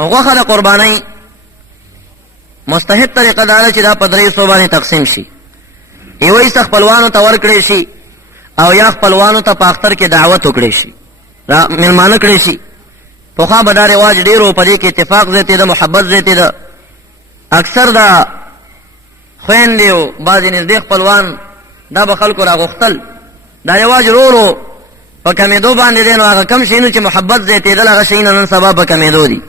غوښه د قربانۍ مستحب طریقه دا ده چې دا په درې حصو باندې تقسیم شي. یو حصه خپلوانو ته ورکړی شي او یا خپلوانو ته په اختر کې دعوت وکړی شي، مېلمانه کړی شي. پخوا به دا رواج ډېر و، په دې کې اتفاق زیاتې ده، محبت زیاتې ده. اکثر دا خویندې او بعضې نږدې خپلوان دا به خلکو راغوښتل. دا رواج ورو ورو په کمېدو باندې دی. نو هغه کم شیونه چې محبت زیاتېدل هغه شیونه نن سبا په کمېدو دي.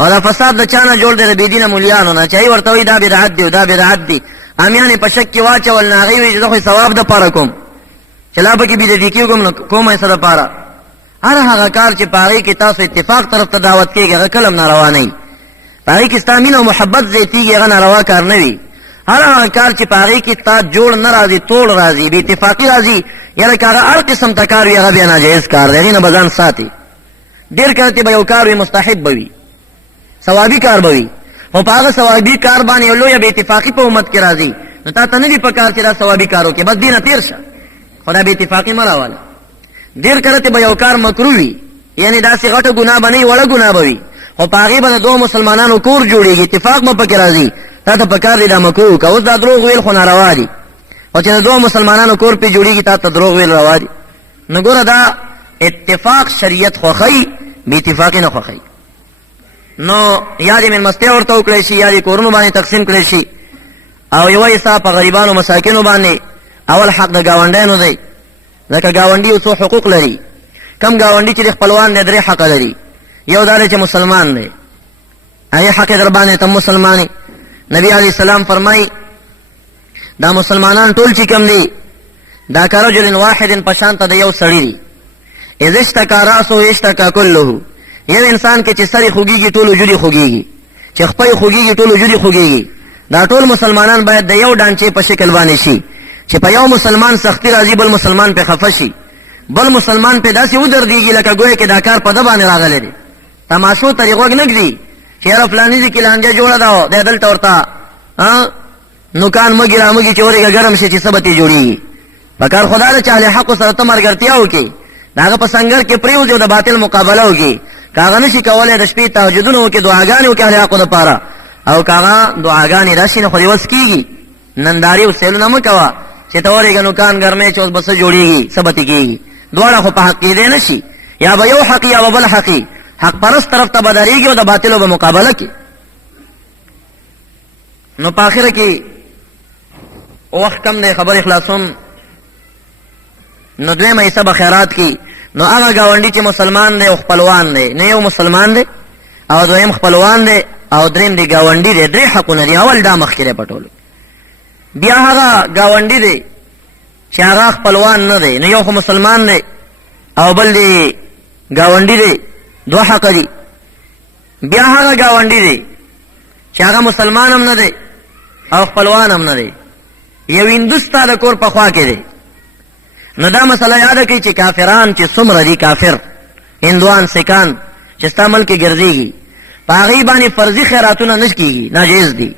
او دا فساد د چا نه جوړ دی؟ د بېدینه مولیانو نه، چې هغوی ورته وایي دا بدعت دی او دا بدعت دی. امیان یې په شک کې واچول، نه هغوی وایي چې زه خو یې ثواب دپاره کوم، چې لا پکې بدعتي کېږم نو کوم یې څه دپاره. هر هغه کار چې په هغې کې تاسو اتفاق طرف ته دعوت کېږي هغه کله هم ناروا نه وي. په هغې کې ستا مینه او محبت زیاتېږي هغه ناروا کار نه وي. هر هغه کار چې په هغې کې تا جوړ نه راځي، توړ راځي، بې اتفاقي راځي، یعنې که هغه هر قسم ته کار وي هغه بیا ناجایز کار دی، هغې نه به ځان ساتي. ډېر کله چې به یو کار وي مستحب به وي، ثوابي کار به وي، خو په هغه ثوابي کار باندې یو لویه بې اتفاقي په امت کې راځي، نو تا ته نه دي په کار چې دا ثوابي کار وکړې، بس دې نه تېر شه، خو دا بې اتفاقي مه راوله. ډېر کله چې به یو کار مکروه وي، یعنې داسې غټه ګناه به نه وي، وړه ګناه به وي، خو په هغې به د دوه مسلمانانو کور جوړېږي، اتفاق به پکې راځي. تا ته په کار دی دا مکروه وکړه. اوس دا دروغ ویل خو ناروا دي، خو چې د دوه مسلمانانو کور پې جوړېږي تا ته دروغ ویل روا دي. نو ګوره دا اتفاق شریعت خوښوي، بې اتفاقي نه خوښوي. نو یا دې مېلمستیا ورته وکړی شي، یا دې کورونو باندې تقسیم کړی شي، او یوه حصه په غریبانو مساکینو باندې. اول حق د ګاونډیانو دی، ځکه ګاونډي یو څو حقوق لري. کم ګاونډي چې د خپلوان دی 3 حقه لري. یو دا دی چې مسلمان دی، هغې حق یې در باندې ته مسلمان یې. نبی علیه السلام فرمایي دا مسلمانان ټول چې کم دي دا کرجل واحد په شان ته د یو سړي دي. اذا اشتکا راسو اشتکا کله، یو انسان کې چې سر یې خوږېږي ټول وجود یې خوږېږي، چې خپه یې خوږېږي ټول وجود یې خوږېږي. دا ټول مسلمانان باید د یو ډانچې په شکل باندې شي، چې په یو مسلمان سختي راځي بل مسلمان پې خفه شي، بل مسلمان پې داسې ودرېږي لکه ګویا کې دا کار په ده باندې راغلی دی. تماشو ته یې غوږ نه ږدي چې یاره فلاني ځای کې لانجه جوړه ده او دی دلته ورته نوکان مږي رامږي چې ورېږه ګرم شي چې څه به ترې جوړېږي. په کار خو دا ده چې اهل حقو سره ته ملګرتیا وکړې، د هغه په سنګر کې پرېوځې او د باطل مقابله وکړي. که هغه نه شي کولی د شپې تهجدونه وکړي، دعاګانې وکړي اهل حقو دپاره، او که هغه دعاګانې راشي نو خو دې وس کېږي. نندارې او سیلونه مه کوه چې ته ورېږه نوکان ګرمې چې اوس به څه جوړېږي، څه به ترې کېږي. دواړه خو په حق کېدی نه شي، یا به یو حق یا به بل حقي. حق پرست طرف ته به درېږي او د باطلو به مقابله کې. نو په آخره کې وخت کم دی، خبرې خلاصوم. نو دویمه حصه به خیرات کې. نو هغه ګاونډي چې مسلمان دی او خپلوان دی، نه یو مسلمان دی او دویم خپلوان دی او دریم دی ګاونډي دی، 3 حقونه دي. اول دا مخکې دی په ټولو. بیا هغه ګاونډي دی چې هغه خپلوان نه دی، نه یو خو مسلمان دی او بل دی ګاونډي دی، 2 حق دي. بیا هغه ګاونډي دی چې هغه مسلمان هم نه دی او خپلوان هم نه دی، یو هندو ستا د کور په خوا کې دی. نو دا مسله یاده کړئ چې کافران چې څومره دي، کافر هندوان سکان چې ستا ملک کې ګرځېږي، په هغې باندې فرضي خیراتونه نه کېږي، ناجیز دي.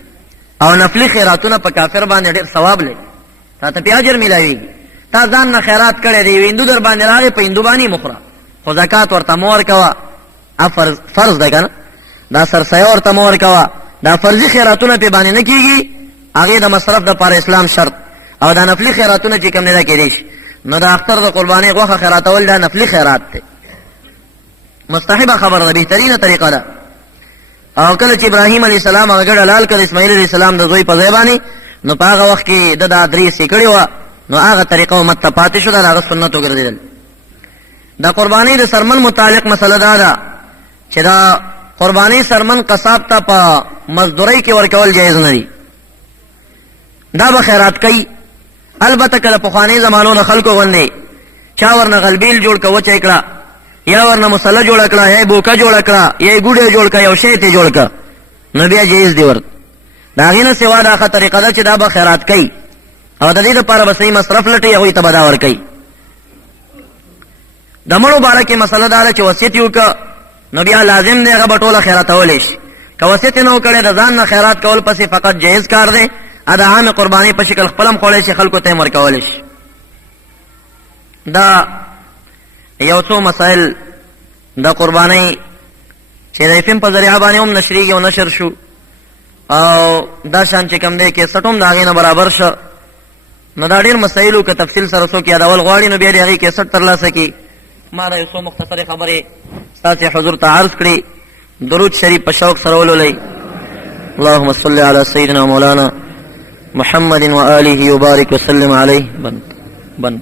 او نفلي خیراتونه په کافر باندې ډېر ثواب لري، تا ته پې اجر میلاوېږي. تا ځان نه خیرات کړی دی، یو هندو در باندې راغی، په هندو باندې مخوره، خو زکات ورته مه ورکوه، فرض ده که نه، دا سرسایه ورته مه ورکوه. دا فرضي خیراتونه پې باندې نه کېږي، هغې د مصرف دپاره اسلام شرط. او دا نفلي خیراتونه چې کوم نه ده کېدی شي. نو د اختر د قربانۍ غوښه خیراتول دا نفلي خیرات دی، مستحبه خبره ده، بهترینه طریقه ده. او کله چې ابراهیم علیه السلام هغه ګډه حلال کړ اسماعیل علیه السلام د زوی په ځای باندې، نو په هغه وخت کې ده دا 3 حصې کړې وه. نو هغه طریقه امت ته پاتې شو، دا د هغه سنت وګرځېدل. د قربانۍ د سرمن متعلق مسله دا ده چې دا قربانۍ سرمن قصاب ته په مزدورۍ کې ورکول جایز نه دي، دا به خیرات کوي. البته که د پخوانۍ زمانو نه خلکو غوندې چا ورنه غلبیل جوړ که وچه یې کړه، یا ورنه مسله جوړه کړه، یا یې بوکه جوړه کړه، یا یې ګوډی جوړ کړه، یو شی ته جوړ کړه، نو بیا جایز دی ورته. د هغې نه سوا دا ښه طریقه ده چې دا به خیرات کوي او د دې دپاره به صحیح مصرف لټوي، هغوی ته به دا ورکوي. د مړو باره کې مسله دا ده چې وصیت یې وکړه نو بیا لازم دی هغه به ټوله خیراتولی شي. که وصیت یې نه وکړی د ځان نه خیرات کول پسې فقط جایز کار دی. دا عامې قربانۍ په شکل خپل هم خوړی شي، خلکو ته یې ورکولی شي. دا یو څو مسایل د قربانۍ چې د FM په ذریعه باندې هم نشریږي او نشر شو او دا شان چې کوم دی کیسټ هم د هغې نه برابر شو. نو دا ډېر مسایلو که تفصیل سره څوک یادول غواړي نو بیا د هغې کیسټ ترلاسه کړي. ما دا یو څو مختصرې خبرې ستاسې حضور ته عرض کړي. درود شریف په شوق سره ولولئ. اللهم صل على سيدنا مولانا محمد وآله وبارك وسلم عليه. بند